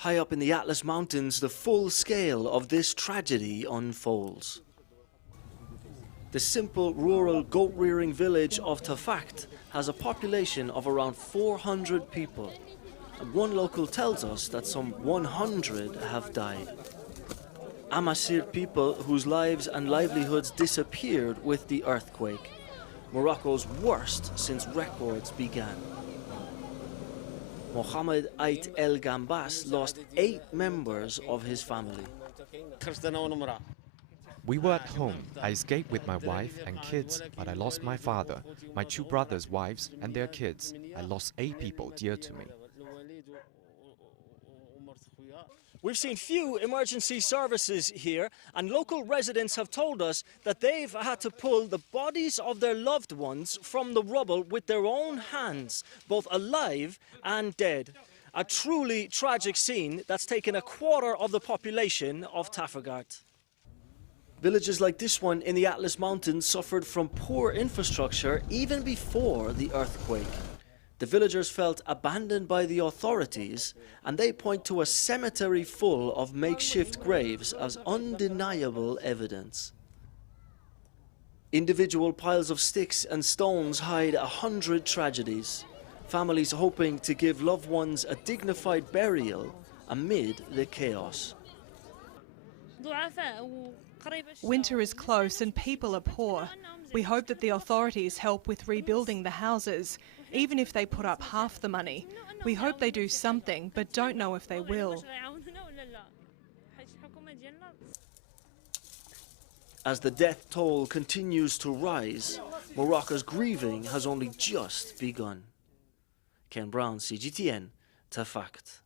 High up in the Atlas Mountains, the full scale of this tragedy unfolds. The simple rural goat-rearing village of Tafakt has a population of around 400 people. And one local tells us that some 100 have died. Amasir people whose lives and livelihoods disappeared with the earthquake. Morocco's worst since records began. Mohammed Ait El Gambas lost 8 members of his family. We were at home. I escaped with my wife and kids, but I lost my father, my 2 brothers' wives and their kids. I lost 8 people dear to me. We've seen few emergency services here, and local residents have told us that they've had to pull the bodies of their loved ones from the rubble with their own hands, both alive and dead. A truly tragic scene that's taken a quarter of the population of Tafagart. Villages like this one in the Atlas Mountains suffered from poor infrastructure even before the earthquake. The villagers felt abandoned by the authorities, and they point to a cemetery full of makeshift graves as undeniable evidence. Individual piles of sticks and stones hide 100 tragedies, families hoping to give loved ones a dignified burial amid the chaos. Winter is close and people are poor. We hope that the authorities help with rebuilding the houses, even if they put up half the money. We hope they do something, but don't know if they will. As the death toll continues to rise, Morocco's grieving has only just begun. Ken Brown, CGTN, Tafakt.